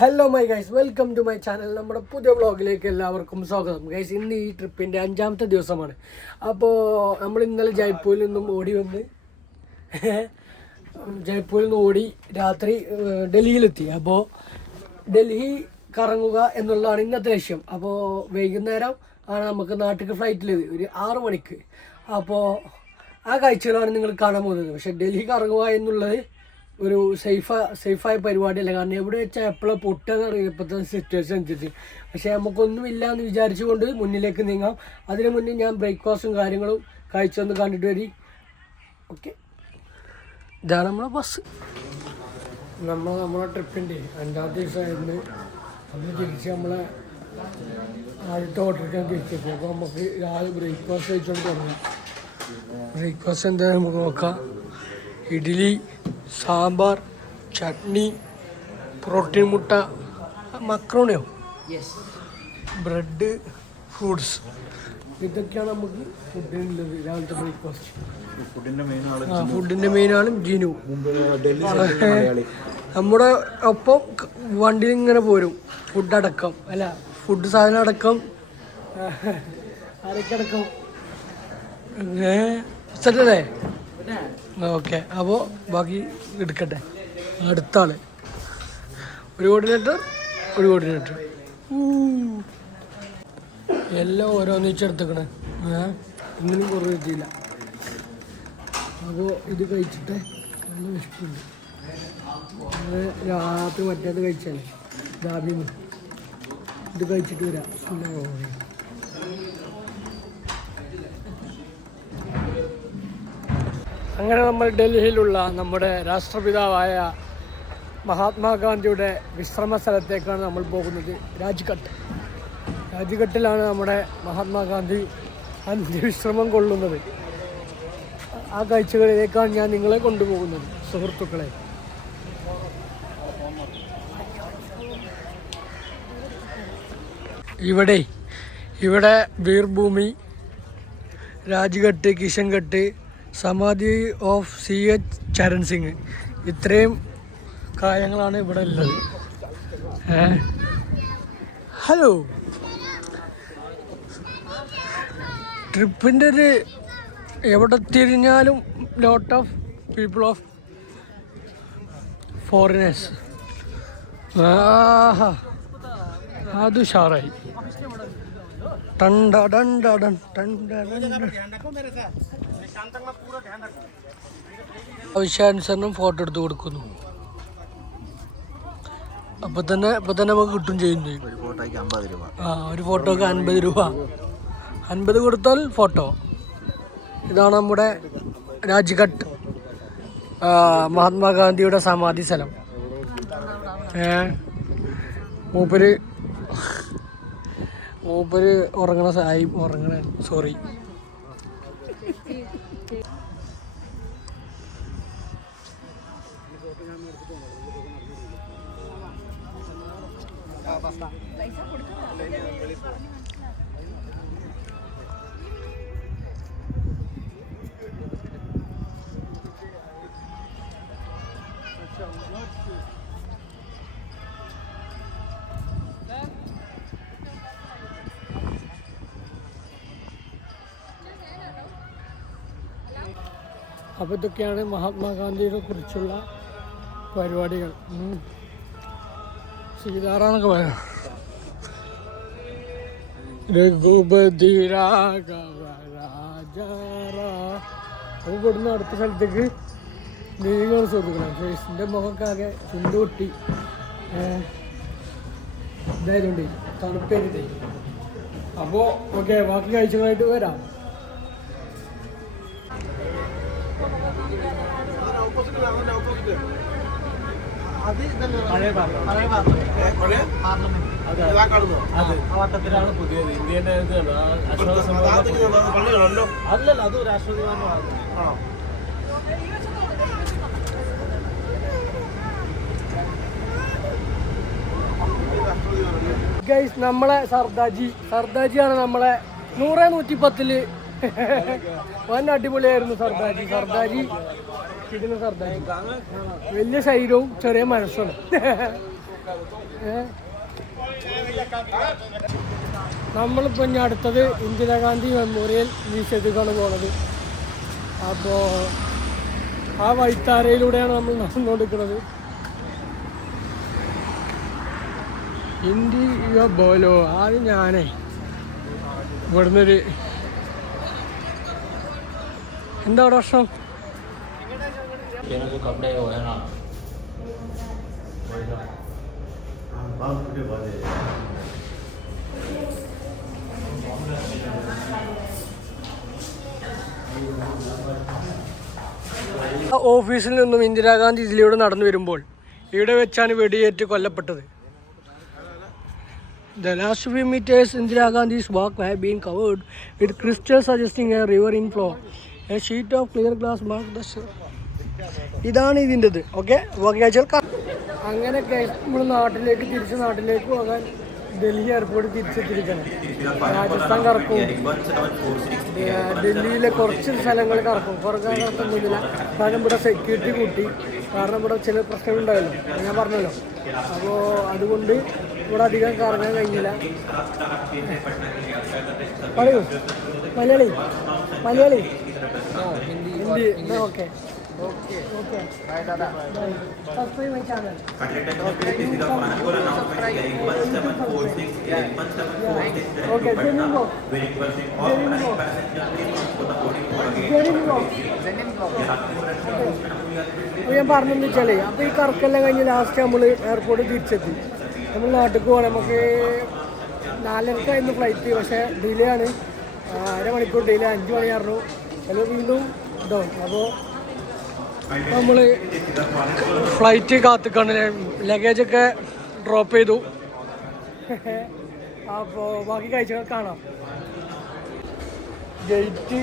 Hello my guys, welcome to my channel. നമ്മുടെ പുതിയ വ്ളോഗിലേക്ക് എല്ലാവർക്കും സ്വാഗതം. ഗൈസ്, ഇന്ന് ഈ ട്രിപ്പിൻ്റെ 5ാമത്തെ ദിവസമാണ്. അപ്പോൾ നമ്മൾ ഇന്നലെ ജയ്പൂരിൽ നിന്നും ഓടി വന്ന് രാത്രി ഡൽഹിയിലെത്തി. അപ്പോൾ ഡൽഹി കറങ്ങുക എന്നുള്ളതാണ് ഇന്നത്തെ ലക്ഷ്യം. അപ്പോൾ വൈകുന്നേരം ആണ് നമുക്ക് നാട്ടിലേക്ക് ഫ്ലൈറ്റിൽ ഒരു 6 മണിക്ക്. അപ്പോൾ ആ കാഴ്ചകളാണ് നിങ്ങൾ കാണാൻ പോകുന്നത്. പക്ഷേ ഡൽഹി കറങ്ങുക എന്നുള്ളത് ഒരു സേഫായ പരിപാടിയല്ല. കാരണം എവിടെ വെച്ചാൽ എപ്പോഴും പൊട്ടുക ഇപ്പോഴത്തെ സിറ്റുവേഷൻ അനുസരിച്ച്. പക്ഷേ നമുക്കൊന്നുമില്ല എന്ന് വിചാരിച്ചുകൊണ്ട് മുന്നിലേക്ക് നീങ്ങാം. അതിനു മുന്നേ ഞാൻ ബ്രേക്ക്ഫാസ്റ്റും കാര്യങ്ങളും കഴിച്ചൊന്ന് കണ്ടിട്ട് വരി. ഓക്കെ, ഇതാണ് നമ്മളെ ബസ്. നമ്മളെ ട്രിപ്പിൻ്റെ 5ാമത്തെ ദിവസമായിരുന്നു. അന്ന് തിരിച്ച് നമ്മളെ ആദ്യത്തെ ഹോട്ടലിലേക്കാണ് തിരിച്ചെത്തി. അപ്പോൾ നമുക്ക് രാവിലെ ബ്രേക്ക്ഫാസ്റ്റ് കഴിച്ചുകൊണ്ട് തുടങ്ങാം. ബ്രേക്ക്ഫാസ്റ്റ് എന്താ നമുക്ക് നോക്കാം. ഇഡ്ഡലി, സാമ്പാർ, ചട്നി, പ്രോട്ടീൻ മുട്ട, മക്രോണിയോ, ബ്രെഡ്, ഫ്രൂട്ട്സ്, ഇതൊക്കെയാണ് നമുക്ക് ഫുഡിനുള്ളത്. രാവിലത്തെ ബ്രേക്ക്ഫാസ്റ്റ്. ഫുഡിൻ്റെ മെയിനാണ് ജിനു. നമ്മുടെ ഒപ്പം വണ്ടിയിൽ ഇങ്ങനെ പോരും. ഫുഡ് സാധനം അടക്കം ആരൊക്കെ സെറ്റല്ലേ? ഓക്കെ, അപ്പോൾ ബാക്കി എടുക്കട്ടെ. അടുത്ത ആള് ഒരു കോർഡിനേറ്റർ എല്ലാം ഓരോന്നിച്ചെടുത്തേക്കണേ. ഇന്നും കുറവ് എത്തിയില്ല. അപ്പോൾ ഇത് കഴിച്ചിട്ട് നല്ല വിശപ്പുണ്ട്. രാത്രി മറ്റേത് കഴിച്ചാലേ ദാബിന്ന് ഇത് കഴിച്ചിട്ട് വരാം. അങ്ങനെ നമ്മൾ ഡൽഹിയിലുള്ള നമ്മുടെ രാഷ്ട്രപിതാവായ മഹാത്മാഗാന്ധിയുടെ വിശ്രമ സ്ഥലത്തേക്കാണ് നമ്മൾ പോകുന്നത്. രാജ്ഘട്ടിലാണ് നമ്മുടെ മഹാത്മാഗാന്ധി അന്ത്യവിശ്രമം കൊള്ളുന്നത്. ആ കാഴ്ചകളിലേക്കാണ് ഞാൻ നിങ്ങളെ കൊണ്ടുപോകുന്നത് സുഹൃത്തുക്കളെ. ഇവിടെ വീർഭൂമി, രാജ്ഘട്ട്, കിഷൻഘട്ട്, സമാധി ഓഫ് CH ചരൺ സിംഗ്, ഇത്രയും കാര്യങ്ങളാണ് ഇവിടെ ഉള്ളത്. ഹലോ, ട്രിപ്പിൻ്റെ ഒരു എവിടെ തിരിഞ്ഞാലും lot of people of foreigners. അത് ഉഷാറായി. ആവശ്യാനുസരണം ഫോട്ടോ എടുത്ത് കൊടുക്കുന്നു. അപ്പൊ തന്നെ നമുക്ക് കിട്ടും ചെയ്യുന്നു. ഒരു ഫോട്ടോക്ക് 50 രൂപ. 50 കൊടുത്താൽ ഫോട്ടോ. ഇതാണ് നമ്മുടെ രാജ്ഘട്ട്, മഹാത്മാഗാന്ധിയുടെ സമാധി സ്ഥലം. മൂപ്പര് ഉറങ്ങണ സോറി. അപ്പോൾ ഇതൊക്കെയാണ് മഹാത്മാഗാന്ധിയെ കുറിച്ചുള്ള പരിപാടികൾ. സീതാറാന്നൊക്കെ പറയാം. രഘുപതി രാഘവ രാജാറാ. അപ്പോൾ ഇവിടുന്ന് അടുത്ത സ്ഥലത്തേക്ക് നീങ്ങൾ സുഹൃത്തുക്കളാണ്. ഫേസിൻ്റെ മുഖമൊക്കെ ചുണ്ടുകൊട്ടി ഇതായതുകൊണ്ട് തണുപ്പേരിട്ടേ. അപ്പോൾ ഓക്കെ, ബാക്കി കാഴ്ചകളായിട്ട് വരാം. പുതിയത് ഇന്ത്യന്റെ അല്ലല്ലോ, അത് രാഷ്ട്രപതി ഭവനാണ്. ഗൈസ്, നമ്മളെ സർദാജിയാണ് നമ്മളെ 100-110 വൻ അടിപൊളിയായിരുന്നു സർദാജി. കിട്ടുന്ന സർദാജി വലിയ ശരീരവും ചെറിയ മനസ്സും. നമ്മളിപ്പോൾ ഇനി അടുത്തത് ഇന്ദിരാഗാന്ധി മെമ്മോറിയൽ മ്യൂസിയത്തിലേക്കാണ് പോകുന്നത്. അപ്പോൾ ആ വഴിത്താരയിലൂടെയാണ് നമ്മൾ നടന്നുകൊണ്ടിരിക്കുന്നത്. ഇന്ത്യ ബോലോ ആദ്യം ഞാനേ ഇവിടുന്നൊരു എന്താ പ്രശ്നം? ഓഫീസിൽ നിന്നും ഇന്ദിരാഗാന്ധി ഇതിലൂടെ നടന്നു വരുമ്പോൾ ഇവിടെ വെച്ചാണ് വെടിയേറ്റ് കൊല്ലപ്പെട്ടത്. The last few meters Indira Gandhi's walk have been covered with crystals suggesting a river in flow. A sheet of clear glass mark the ഇതാണ് ഇതിൻ്റെത്. ഓക്കെ അങ്ങനെ നമ്മൾ നാട്ടിലേക്ക് പോകാൻ ഡൽഹി എയർപോർട്ട് തിരിച്ചെത്തിയിരിക്കണം. രാജസ്ഥാൻ കറക്കും, ഡൽഹിയിലെ കുറച്ച് സ്ഥലങ്ങൾ കറക്കും. കുറക്കാൻ കറക്കുന്നില്ല, കാരണം ഇവിടെ സെക്യൂരിറ്റി കൂട്ടി. കാരണം ഇവിടെ ചില പ്രശ്നങ്ങളുണ്ടായല്ലോ, ഞാൻ പറഞ്ഞല്ലോ. അപ്പോൾ അതുകൊണ്ട് ഇവിടെ അധികം കറങ്ങാൻ കഴിഞ്ഞില്ല. പറയൂ Malayali Hindi. Okay subscribe my channel. Okay ഞാൻ പറഞ്ഞെന്ന് വെച്ചാലേ, അപ്പോൾ ഈ കറക്കെല്ലാം കഴിഞ്ഞ് ലാസ്റ്റ് നമ്മൾ എയർപോർട്ടിൽ തിരിച്ചെത്തി. നമ്മൾ നാട്ടിൽ പോകണം. നമുക്ക് 4:30 ഫ്ലൈറ്റ്, പക്ഷേ ഡിലേ ആണ്. 1/2 മണിക്കൂർ ഡിലേ, 5 മണിയായിരുന്നു. അതിൽ വീണ്ടും ഇതാവും. അപ്പോൾ നമ്മൾ ഫ്ലൈറ്റ് കാത്തിക്കാണ്. ലഗേജൊക്കെ ഡ്രോപ്പ് ചെയ്തു. അപ്പോൾ ബാക്കി കാഴ്ചകൾ കാണാം. ഗേറ്റ്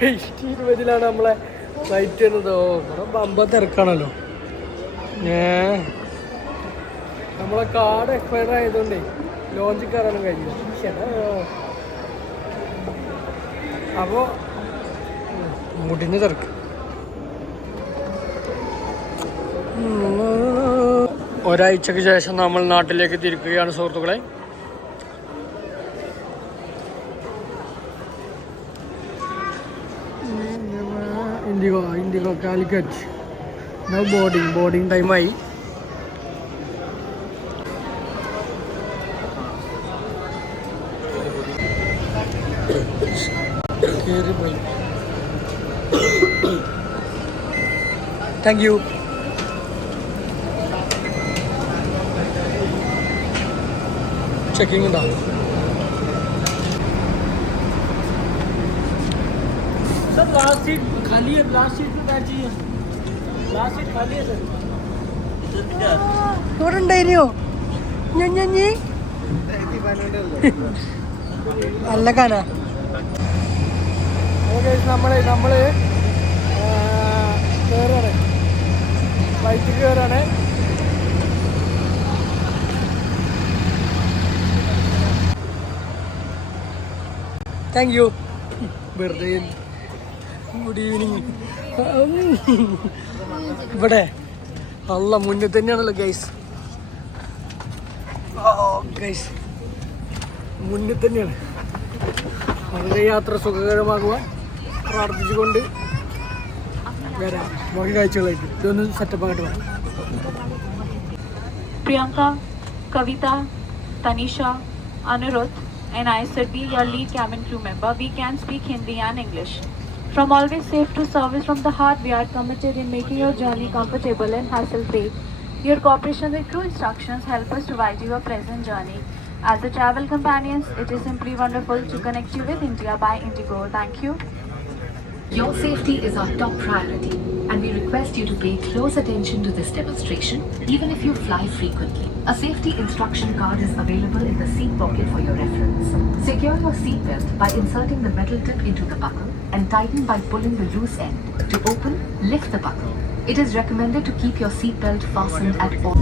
20 നമ്മളെ ഫ്ലൈറ്റ് ചെയ്യുന്നത്. ഇവിടെ ബമ്പ തിരക്കാണല്ലോ. നമ്മളെ കാർഡ് എക്സ്പയർ ആയതുകൊണ്ടേ ലോഞ്ചിൽ കയറാനും കഴിഞ്ഞു. അപ്പോൾ മുടിന് തിരക്ക്. ഒരാഴ്ചക്ക് ശേഷം നമ്മൾ നാട്ടിലേക്ക് തിരിക്കുകയാണ് സുഹൃത്തുക്കളെ. ഇൻഡിഗോ കാലിക്കറ്റ്. ബോർഡിംഗ് ടൈമായി. Thank you. ചെക്കിംഗ് ഉണ്ടാവും. सर लास्ट सीट खाली है, लास्ट सीट पे बैठिए. लास्ट सीट खाली है सर. ഉണ്ടായിരുന്നോ? നല്ല കാണാ. നമ്മൾ കയറാണ്, ഫ്ലൈറ്റ് കയറാണ്. Thank you. വെറുതെ ഗുഡ് ഈവനിങ്. ഇവിടെ അല്ല മുന്നിൽ തന്നെയാണല്ലോ ഗൈസ്. മുന്നിൽ തന്നെയാണ്. വളരെ യാത്ര സുഖകരമാകുക പ്രാർത്ഥിച്ചുകൊണ്ട് വരാം. ബാക്കി കാഴ്ചകളായിട്ട് ഇതൊന്ന് സെറ്റപ്പായിട്ട് വരാം. Priyanka, Kavita, Tanisha, Anirudh and I, Siddhi, your lead cabin crew member, we can speak Hindi and English. From always safe to service from the heart, we are committed in making your journey comfortable and hassle-free. Your cooperation with crew instructions help us to guide your present journey. As the travel companions, it is simply wonderful to connect you with India by Indigo. Thank you. Your safety is our top priority, and we request you to pay close attention to this demonstration, even if you fly frequently. A safety instruction card is available in the seat pocket for your reference. Secure your seat belt by inserting the metal tip into the buckle and tighten by pulling the loose end. To open, lift the buckle. It is recommended to keep your seat belt fastened at all.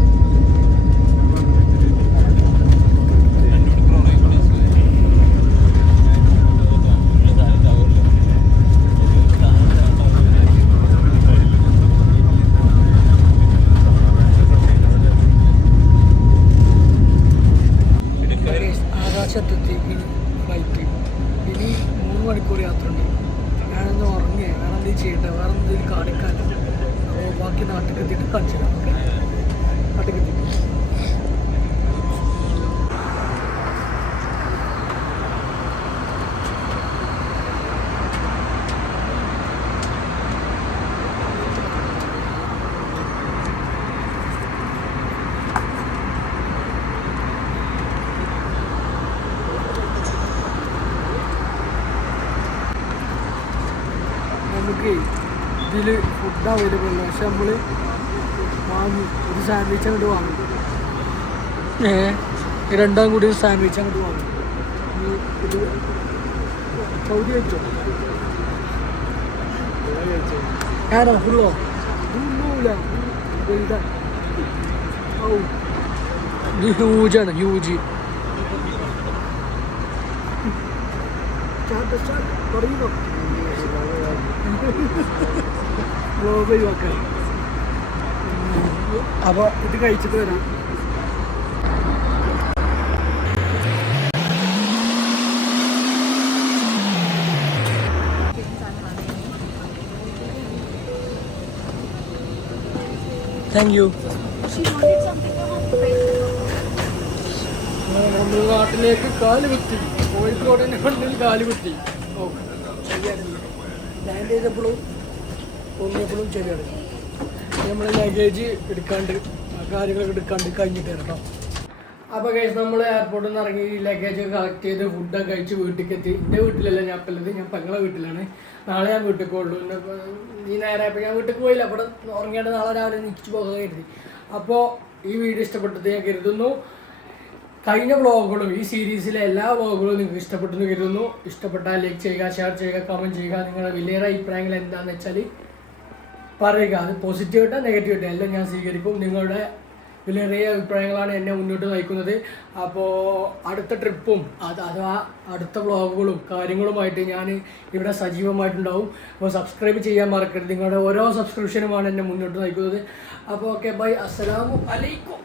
Food available അല്ല, പക്ഷെ നമ്മൾ വാങ്ങി ഒരു sandwich അങ്ങോട്ട് വാങ്ങി. രണ്ടാം കൂടി ഒരു സാൻഡ്വിച്ച് അങ്ങോട്ട് വാങ്ങി. ഇത് സൗദി വെച്ചോ ഞാനോ ഫുള്ളോ ഒന്നുമില്ല വലുതാണ്. ഓ ഇത് ഹ്യൂജാണ്, ഹ്യൂജ്. പറയുന്നു അപ്പൊ ഇത് കഴിച്ചിട്ട് വരാം. Thank you. നമ്മുടെ നാട്ടിലേക്ക് കാല് കുത്തി, കോഴിക്കോടിൻ്റെ മണ്ണിൽ കാല് കുത്തി. ഓ ശരിയായിരുന്നു, ലാൻഡ് ചെയ്തപ്പോഴും തോന്നിയപ്പോഴും ശരിയാണ്. നമ്മൾ ലഗേജ് എടുക്കാണ്ട് കാര്യങ്ങളൊക്കെ എടുക്കാണ്ട് കഴിഞ്ഞിട്ട് കേട്ടോ. അപ്പോൾ കഴിച്ച് നമ്മൾ എയർപോർട്ടിൽ നിന്ന് ഇറങ്ങി ലഗേജ് കളക്ട് ചെയ്ത് ഫുഡൊക്കെ കഴിച്ച് വീട്ടിലേക്ക് എത്തി. എൻ്റെ വീട്ടിലല്ല ഞാൻ ഇപ്പോൾ ഉള്ളത്, ഞാൻ പെങ്ങളെ വീട്ടിലാണ്. നാളെ ഞാൻ വീട്ടിൽ പോകുള്ളൂ. ഈ നേരമായപ്പോൾ ഞാൻ വീട്ടിൽ പോയില്ല, അവിടെ ഉറങ്ങിയിട്ട് നാളെ രാവിലെ നിൽച്ചു പോകാൻ കരുതി. അപ്പോൾ ഈ വീഡിയോ ഇഷ്ടപ്പെട്ടത് ഞാൻ കരുതുന്നു. കഴിഞ്ഞ വ്ളോഗുകളും ഈ സീരീസിലെ എല്ലാ വ്ളോഗുകളും നിങ്ങൾക്ക് ഇഷ്ടപ്പെട്ടെന്ന് കരുതുന്നു. ഇഷ്ടപ്പെട്ടാൽ ലൈക്ക് ചെയ്യുക, ഷെയർ ചെയ്യുക, കമൻറ്റ് ചെയ്യുക. നിങ്ങളുടെ വലിയ അഭിപ്രായങ്ങൾ എന്താണെന്ന് വെച്ചാൽ പറയുക. അത് പോസിറ്റീവായിട്ടോ നെഗറ്റീവായിട്ടോ എല്ലാം ഞാൻ സ്വീകരിക്കും. നിങ്ങളുടെ വലിയ അഭിപ്രായങ്ങളാണ് എന്നെ മുന്നോട്ട് നയിക്കുന്നത്. അപ്പോൾ അടുത്ത ട്രിപ്പും അഥവാ അടുത്ത വ്ളോഗുകളും കാര്യങ്ങളുമായിട്ട് ഞാൻ ഇവിടെ സജീവമായിട്ടുണ്ടാവും. അപ്പോൾ സബ്സ്ക്രൈബ് ചെയ്യാൻ മറക്കരുത്. നിങ്ങളുടെ ഓരോ സബ്സ്ക്രിപ്ഷനുമാണ് എന്നെ മുന്നോട്ട് നയിക്കുന്നത്. അപ്പോൾ ഓക്കെ, ബൈ, അസ്സലാമു അലൈക്കും.